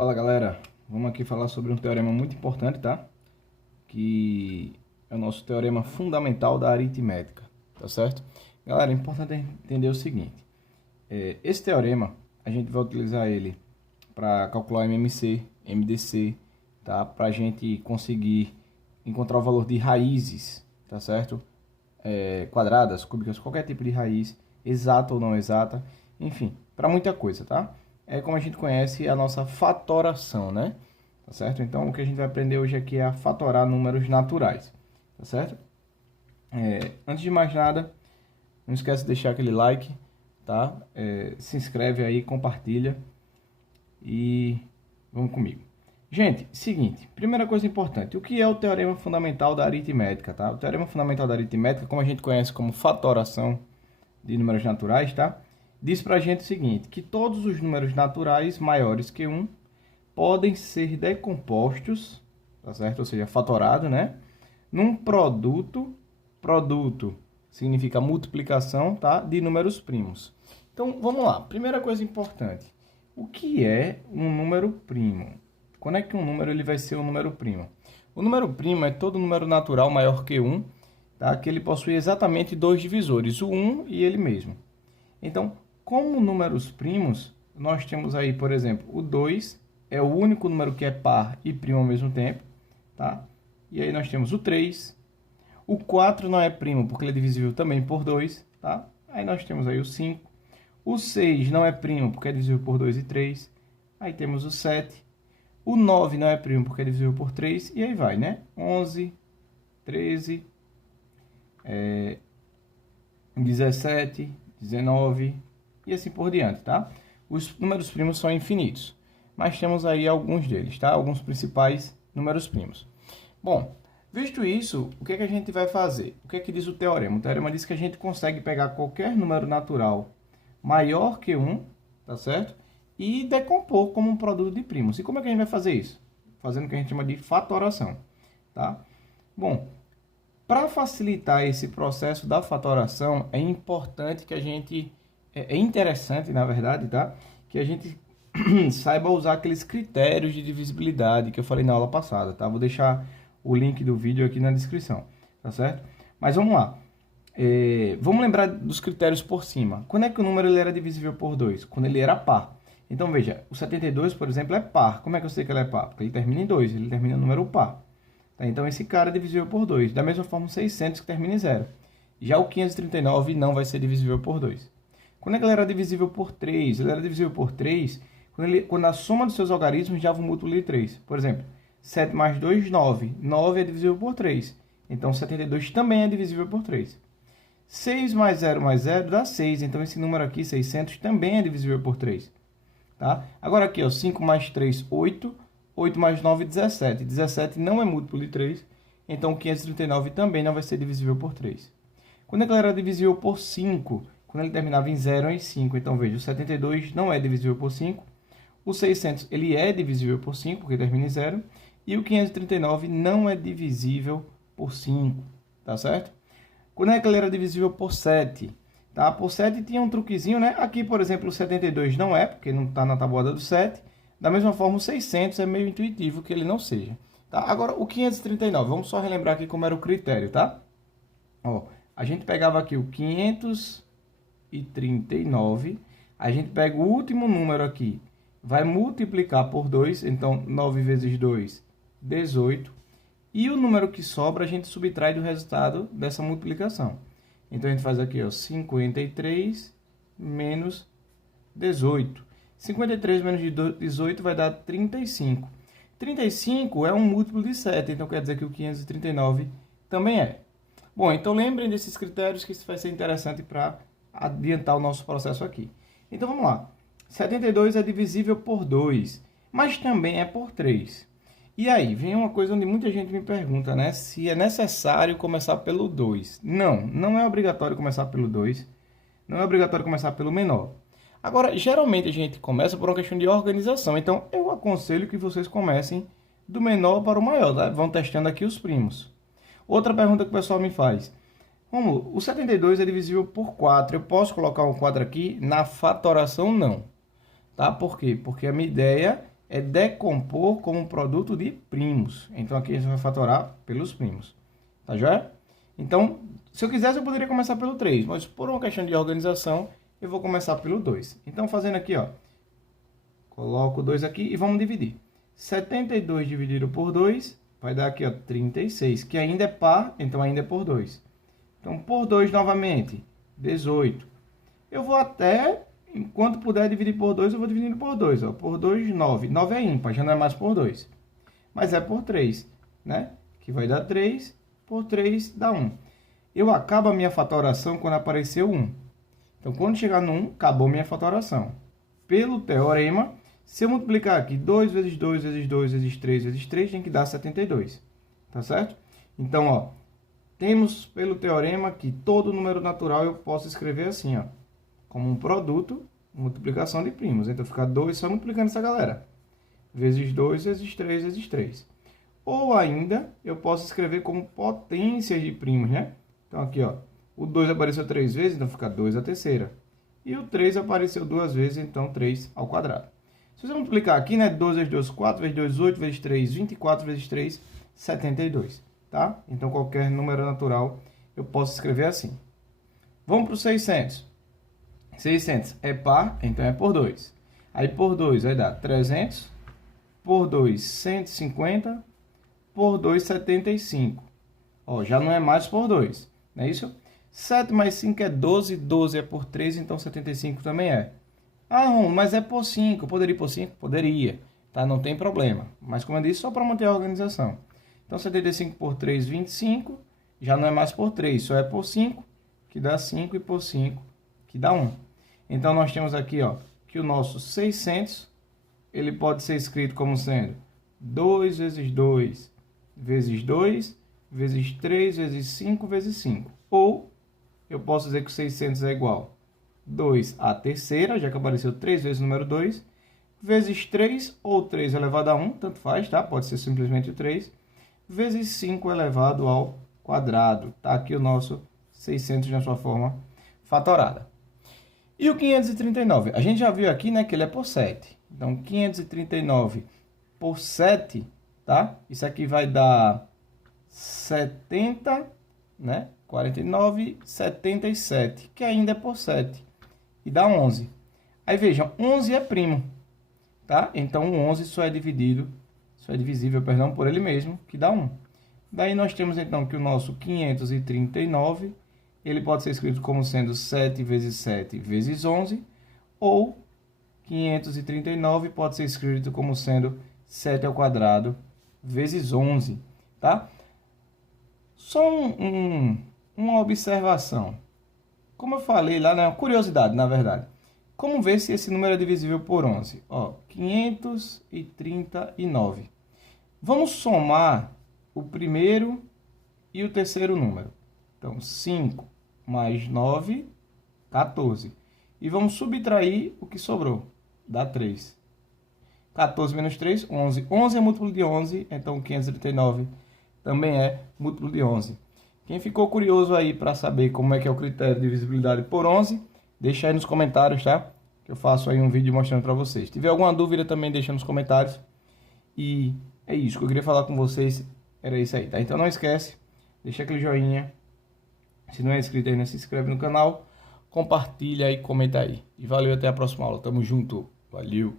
Fala galera, vamos aqui falar sobre um teorema muito importante, tá? Que é o nosso teorema fundamental da aritmética, tá certo? Galera, é importante entender o seguinte: esse teorema a gente vai utilizar ele para calcular MMC, MDC, tá? Para a gente conseguir encontrar o valor de raízes, tá certo? Quadradas, cúbicas, qualquer tipo de raiz, exata ou não exata, enfim, para muita coisa, tá? É como a gente conhece a nossa fatoração, né? Tá certo? Então, o que a gente vai aprender hoje aqui é a fatorar números naturais, tá certo? Antes de mais nada, não esquece de deixar aquele like, tá? Se inscreve aí, compartilha e vamos comigo. Gente, seguinte, primeira coisa importante, o que é o teorema fundamental da aritmética, tá? O teorema fundamental da aritmética, como a gente conhece como fatoração de números naturais, tá? Diz pra gente o seguinte, que todos os números naturais maiores que 1 podem ser decompostos, tá certo? Ou seja, fatorado, né? Num produto significa multiplicação, tá? De números primos. Então, vamos lá. Primeira coisa importante, o que é um número primo? Quando é que um número ele vai ser um número primo? O número primo é todo número natural maior que 1, tá? Que ele possui exatamente dois divisores, o 1 e ele mesmo. Então, como números primos, nós temos aí, por exemplo, o 2 é o único número que é par e primo ao mesmo tempo, tá? E aí nós temos o 3, o 4 não é primo porque ele é divisível também por 2, tá? Aí nós temos aí o 5, o 6 não é primo porque é divisível por 2 e 3, aí temos o 7, o 9 não é primo porque é divisível por 3, e aí vai, né? 11, 13, 17, 19 e assim por diante, tá? Os números primos são infinitos, mas temos aí alguns deles, tá? Alguns principais números primos. Bom, visto isso, o que é que a gente vai fazer? O que é que diz o teorema? O teorema diz que a gente consegue pegar qualquer número natural maior que 1, tá certo? E decompor como um produto de primos. E como é que a gente vai fazer isso? Fazendo o que a gente chama de fatoração, tá? Bom, para facilitar esse processo da fatoração, é importante que a gente... É interessante, na verdade, tá? Que a gente saiba usar aqueles critérios de divisibilidade que eu falei na aula passada, tá? Vou deixar o link do vídeo aqui na descrição, tá certo? Mas vamos lá. Vamos lembrar dos critérios por cima. Quando é que o número ele era divisível por 2? Quando ele era par. Então, veja, o 72, por exemplo, é par. Como é que eu sei que ele é par? Porque ele termina em 2, ele termina no número par. Tá? Então, esse cara é divisível por 2. Da mesma forma, o 600, que termina em 0. Já o 539 não vai ser divisível por 2. Quando é que ele era divisível por 3? Ele era divisível por 3 quando a soma dos seus algarismos dava um múltiplo de 3. Por exemplo, 7 mais 2, 9. 9 é divisível por 3. Então, 72 também é divisível por 3. 6 mais 0 dá 6. Então, esse número aqui, 600, também é divisível por 3. Tá? Agora aqui, ó, 5 mais 3, 8. 8 mais 9, 17. 17 não é múltiplo de 3. Então, 539 também não vai ser divisível por 3. Quando é que ele era divisível por 5? Quando ele terminava em 0 ou em 5. Então, veja, o 72 não é divisível por 5. O 600 ele é divisível por 5, porque termina em 0. E o 539 não é divisível por 5. Tá certo? Quando é que ele era divisível por 7? Tá? Por 7 tinha um truquezinho, né? Aqui, por exemplo, o 72 não é, porque não está na tabuada do 7. Da mesma forma, o 600 é meio intuitivo que ele não seja. Tá? Agora, o 539, vamos só relembrar aqui como era o critério, tá? Ó, a gente pegava aqui o 539, a gente pega o último número aqui, vai multiplicar por 2, então 9 vezes 2, 18. E o número que sobra a gente subtrai do resultado dessa multiplicação. Então a gente faz aqui, ó, 53 menos 18. 53 menos 18 vai dar 35. 35 é um múltiplo de 7, então quer dizer que o 539 também é. Bom, então lembrem desses critérios que isso vai ser interessante para adiantar o nosso processo aqui. Então vamos lá. 72 é divisível por 2, mas também é por 3. E aí, vem uma coisa onde muita gente me pergunta, né? Se é necessário começar pelo 2. Não, não é obrigatório começar pelo 2. Não é obrigatório começar pelo menor. Agora, geralmente a gente começa por uma questão de organização. Então, eu aconselho que vocês comecem do menor para o maior, tá? Vão testando aqui os primos. Outra pergunta que o pessoal me faz. Como o 72 é divisível por 4, eu posso colocar um 4 aqui? Na fatoração, não. Tá? Por quê? Porque a minha ideia é decompor como produto de primos. Então, aqui a gente vai fatorar pelos primos. Tá joia? Então, se eu quisesse, eu poderia começar pelo 3, mas por uma questão de organização, eu vou começar pelo 2. Então, fazendo aqui, ó, coloco o 2 aqui e vamos dividir. 72 dividido por 2 vai dar aqui, ó, 36, que ainda é par, então ainda é por 2. Então, por 2 novamente, 18. Eu vou até, enquanto puder dividir por 2, eu vou dividindo por 2. Ó. Por 2, 9. 9 é ímpar, já não é mais por 2. Mas é por 3, né? Que vai dar 3, por 3 dá 1. Eu acabo a minha fatoração quando apareceu 1. Então, quando chegar no 1, acabou minha fatoração. Pelo teorema, se eu multiplicar aqui 2 vezes 2 vezes 2 vezes 3 vezes 3, tem que dar 72. Tá certo? Então, ó, temos pelo teorema que todo número natural eu posso escrever assim, ó, como um produto, multiplicação de primos. Então, fica 2 só multiplicando essa galera. Vezes 2 vezes 3 vezes 3. Ou ainda, eu posso escrever como potências de primos, né? Então, aqui, ó, o 2 apareceu 3 vezes, então fica 2 à terceira. E o 3 apareceu 2 vezes, então 3 ao quadrado. Se você multiplicar aqui, né? 2 vezes 2, 4 vezes 2, 8 vezes 3, 24 vezes 3, 72. Tá? Então, qualquer número natural eu posso escrever assim. Vamos para o 600. 600 é par, então é por 2. Aí, por 2 vai dar 300. Por 2, 150. Por 2, 75. Ó, já não é mais por 2. Não é isso? 7 mais 5 é 12. 12 é por 3, então 75 também é. Ah, mas é por 5. Poderia ir por 5? Poderia. Tá? Não tem problema. Mas, como eu disse, só para manter a organização. Então, 75 por 3, 25. Já não é mais por 3, só é por 5, que dá 5, e por 5, que dá 1. Então, nós temos aqui, ó, que o nosso 600, ele pode ser escrito como sendo 2 vezes 2 vezes 2 vezes 3 vezes 5 vezes 5. Ou, eu posso dizer que o 600 é igual a 2 à terceira, já que apareceu 3 vezes o número 2, vezes 3, ou 3 elevado a 1, tanto faz, tá? Pode ser simplesmente o 3, vezes 5 elevado ao quadrado. Tá aqui o nosso 600 na sua forma fatorada. E o 539? A gente já viu aqui, né, que ele é por 7. Então, 539 por 7, tá? Isso aqui vai dar 70, né? 49, 77, que ainda é por 7. E dá 11. Aí, vejam, 11 é primo, tá? Então, o 11 só é divisível, perdão, por ele mesmo, que dá 1. Daí, nós temos, então, que o nosso 539, ele pode ser escrito como sendo 7 vezes 7 vezes 11, ou 539 pode ser escrito como sendo 7 ao quadrado vezes 11, tá? Só uma observação. Como eu falei lá, né, uma curiosidade, na verdade. Como ver se esse número é divisível por 11? Ó, 539. Vamos somar o primeiro e o terceiro número. Então, 5 mais 9, 14. E vamos subtrair o que sobrou. Dá 3. 14 menos 3, 11. 11 é múltiplo de 11, então 539 também é múltiplo de 11. Quem ficou curioso aí para saber como é que é o critério de divisibilidade por 11, deixa aí nos comentários, tá? Que eu faço aí um vídeo mostrando para vocês. Se tiver alguma dúvida também deixa nos comentários. E é isso que eu queria falar com vocês, era isso aí, tá? Então não esquece, deixa aquele joinha. Se não é inscrito ainda, se inscreve no canal, compartilha e comenta aí. E valeu, até a próxima aula. Tamo junto. Valeu!